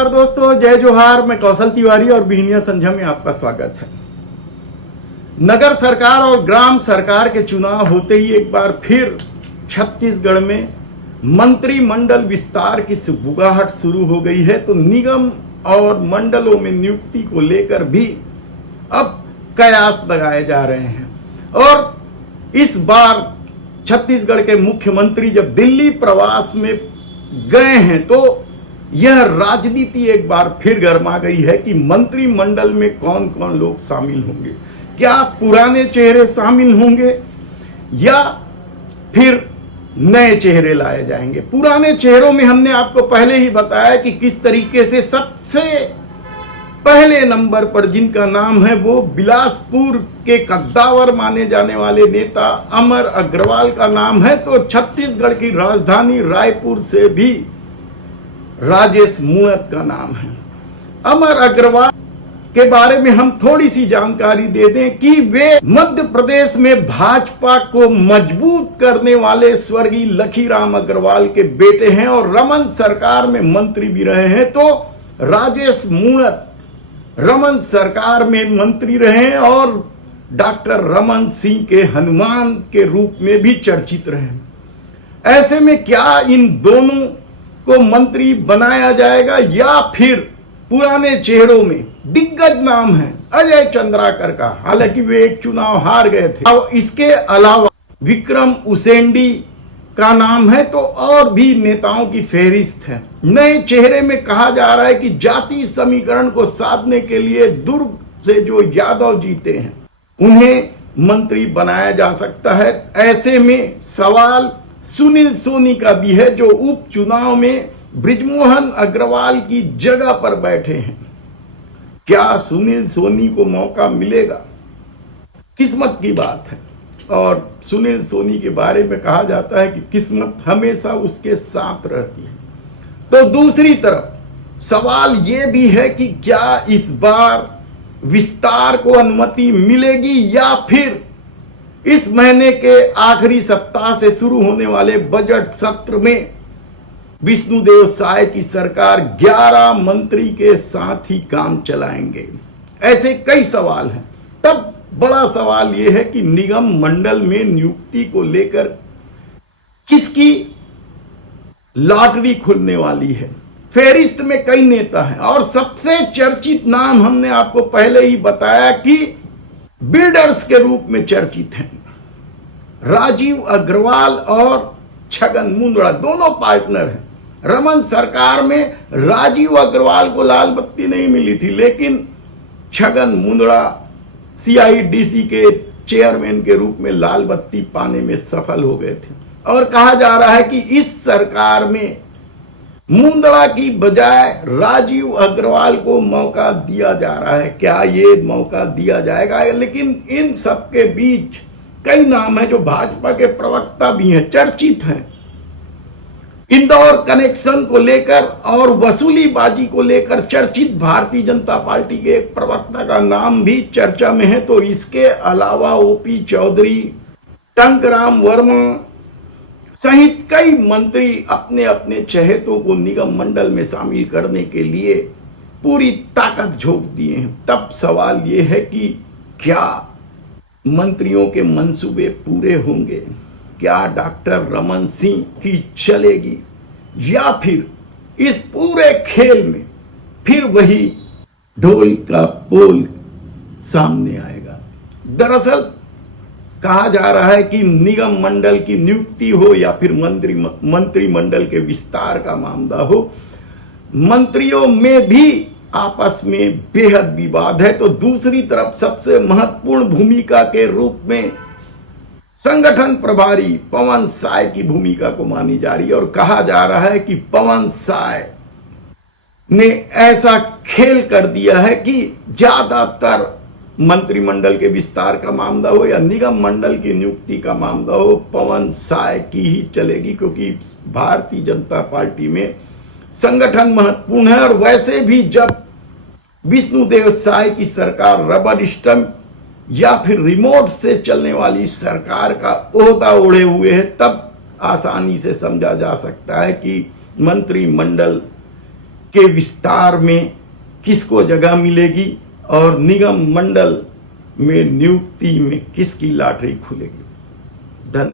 नमस्कार दोस्तों, जय जोहार। मैं कौशल तिवारी और बिहनिया संझा में आपका स्वागत है। नगर सरकार और ग्राम सरकार के चुनाव होते ही एक बार फिर छत्तीसगढ़ में मंत्रिमंडल विस्तार की सुगबुगाहट शुरू हो गई है। तो निगम और मंडलों में नियुक्ति को लेकर भी अब कयास लगाए जा रहे हैं। और इस बार छत्तीसगढ़ के मुख्यमंत्री जब दिल्ली प्रवास में गए हैं तो यह राजनीति एक बार फिर गर्मा गई है कि मंत्रिमंडल में कौन कौन लोग शामिल होंगे। क्या पुराने चेहरे शामिल होंगे या फिर नए चेहरे लाए जाएंगे। पुराने चेहरों में हमने आपको पहले ही बताया कि किस तरीके से सबसे पहले नंबर पर जिनका नाम है वो बिलासपुर के कद्दावर माने जाने वाले नेता अमर अग्रवाल का नाम है। तो छत्तीसगढ़ की राजधानी रायपुर से भी राजेश मूणत का नाम है। अमर अग्रवाल के बारे में हम थोड़ी सी जानकारी दे दें कि वे मध्य प्रदेश में भाजपा को मजबूत करने वाले स्वर्गीय लखीराम अग्रवाल के बेटे हैं और रमन सरकार में मंत्री भी रहे हैं। तो राजेश मूणत रमन सरकार में मंत्री रहे और डॉक्टर रमन सिंह के हनुमान के रूप में भी चर्चित रहे। ऐसे में क्या इन दोनों को मंत्री बनाया जाएगा या फिर पुराने चेहरों में दिग्गज नाम है अजय चंद्राकर का, हालांकि वे एक चुनाव हार गए थे। और इसके अलावा विक्रम उसेंडी का नाम है। तो और भी नेताओं की फेहरिस्त है। नए चेहरे में कहा जा रहा है कि जाति समीकरण को साधने के लिए दुर्ग से जो यादव जीते हैं उन्हें मंत्री बनाया जा सकता है। ऐसे में सवाल सुनील सोनी का भी है जो उपचुनाव में बृजमोहन अग्रवाल की जगह पर बैठे हैं। क्या सुनील सोनी को मौका मिलेगा? किस्मत की बात है। और सुनील सोनी के बारे में कहा जाता है कि किस्मत हमेशा उसके साथ रहती है। तो दूसरी तरफ सवाल यह भी है कि क्या इस बार विस्तार को अनुमति मिलेगी या फिर इस महीने के आखिरी सप्ताह से शुरू होने वाले बजट सत्र में विष्णुदेव साय की सरकार 11 मंत्री के साथ ही काम चलाएंगे। ऐसे कई सवाल हैं। तब बड़ा सवाल यह है कि निगम मंडल में नियुक्ति को लेकर किसकी लॉटरी खुलने वाली है। फेरिस्त में कई नेता हैं और सबसे चर्चित नाम हमने आपको पहले ही बताया कि बिल्डर्स के रूप में चर्चित हैं। राजीव अग्रवाल और छगन मुंदड़ा दोनों पार्टनर हैं। रमन सरकार में राजीव अग्रवाल को लाल बत्ती नहीं मिली थी, लेकिन छगन मुंदड़ा CIDC के चेयरमैन के रूप में लाल बत्ती पाने में सफल हो गए थे। और कहा जा रहा है कि इस सरकार में मुंदड़ा की बजाय राजीव अग्रवाल को मौका दिया जा रहा है। क्या ये मौका दिया जाएगा? लेकिन इन सबके बीच कई नाम हैं जो भाजपा के प्रवक्ता भी हैं, चर्चित हैं। इंदौर कनेक्शन को लेकर और वसूलीबाजी को लेकर चर्चित भारतीय जनता पार्टी के एक प्रवक्ता का नाम भी चर्चा में है। तो इसके अलावा OP चौधरी, टंकराम वर्मा सहित कई मंत्री अपने अपने चहेतों को निगम मंडल में शामिल करने के लिए पूरी ताकत झोंक दिए हैं। तब सवाल यह है कि क्या मंत्रियों के मंसूबे पूरे होंगे? क्या डॉक्टर रमन सिंह की चलेगी या फिर इस पूरे खेल में फिर वही ढोल का बोल सामने आएगा? दरअसल कहा जा रहा है कि निगम मंडल की नियुक्ति हो या फिर मंत्रिमंडल के विस्तार का मामला हो, मंत्रियों में भी आपस में बेहद विवाद है। तो दूसरी तरफ सबसे महत्वपूर्ण भूमिका के रूप में संगठन प्रभारी पवन साय की भूमिका को मानी जा रही है। और कहा जा रहा है कि पवन साय ने ऐसा खेल कर दिया है कि ज्यादातर मंत्रिमंडल के विस्तार का मामला हो या निगम मंडल की नियुक्ति का मामला हो, पवन साय की ही चलेगी, क्योंकि भारतीय जनता पार्टी में संगठन महत्वपूर्ण है। और वैसे भी जब विष्णुदेव साय की सरकार रबर स्टंप या फिर रिमोट से चलने वाली सरकार का ओहदा ओढ़े हुए है, तब आसानी से समझा जा सकता है कि मंत्रिमंडल के विस्तार में किसको जगह मिलेगी और निगम मंडल में नियुक्ति में किसकी लॉटरी खुलेगी।